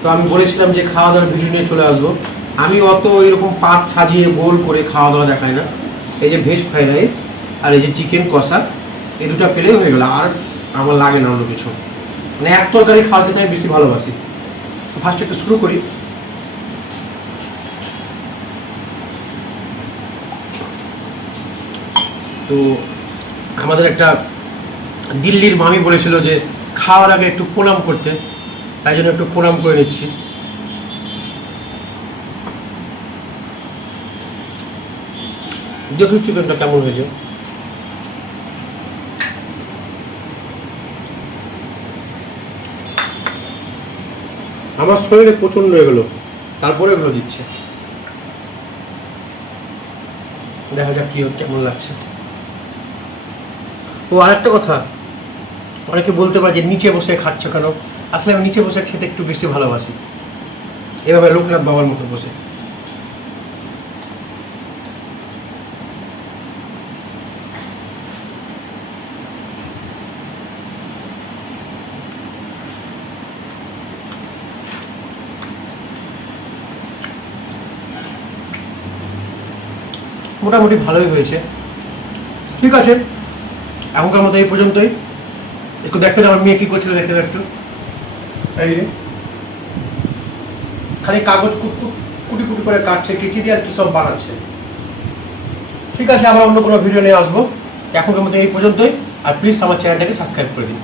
তো আমি বলেছিলাম যে খাওয়া দাওয়ার ভিডিও নিয়ে চলে আসবো। আমি অত এরকম পাত সাজিয়ে গোল করে খাওয়া দাওয়া দেখাই না। এই যে ভেজ ফ্রাইড রাইস আর এই যে চিকেন কষা, এই দুটো পেলেই হয়ে গেল, আর আমার লাগে না অন্য কিছু। মানে এক তরকারি খাওয়া খেতে আমি বেশি ভালোবাসি। ফার্স্ট একটু শুরু করি। তো আমাদের একটা দিল্লির মামি বলেছিল যে খাওয়ার আগে একটু প্রণাম করতে, তাই জন্য একটু প্রণাম করে নিচ্ছি। দেখুন চিকেনটা কেমন হয়েছে। আমার শরীরে প্রচণ্ড এগুলো, তারপরে এগুলো দিচ্ছে। দেখা যাক কি কেমন লাগছে। ও আরেকটা কথা, অনেকে বলতে পারে যে নিচে বসে খাচ্ছ কেন? আসলে আমি নিচে বসে খেতে একটু বেশি ভালোবাসি, এভাবে লোকনাথ বাবার মতো বসে। মোটামুটি ভালোই হয়েছে। ঠিক আছে, এখনকার মতো এই পর্যন্তই। একটু দেখে দাও আমার মেয়ে কী করছিল, দেখে দাও একটু। এই যে খালি কাগজ কুটি কুটি করে কাটছে, কেচি দিয়ে আর কি সব বানাচ্ছে। ঠিক আছে, আবার অন্য কোনো ভিডিও নিয়ে আসবো। এখনকার মতো এই পর্যন্তই। আর প্লিজ আমার চ্যানেলটাকে সাবস্ক্রাইব করে দিন।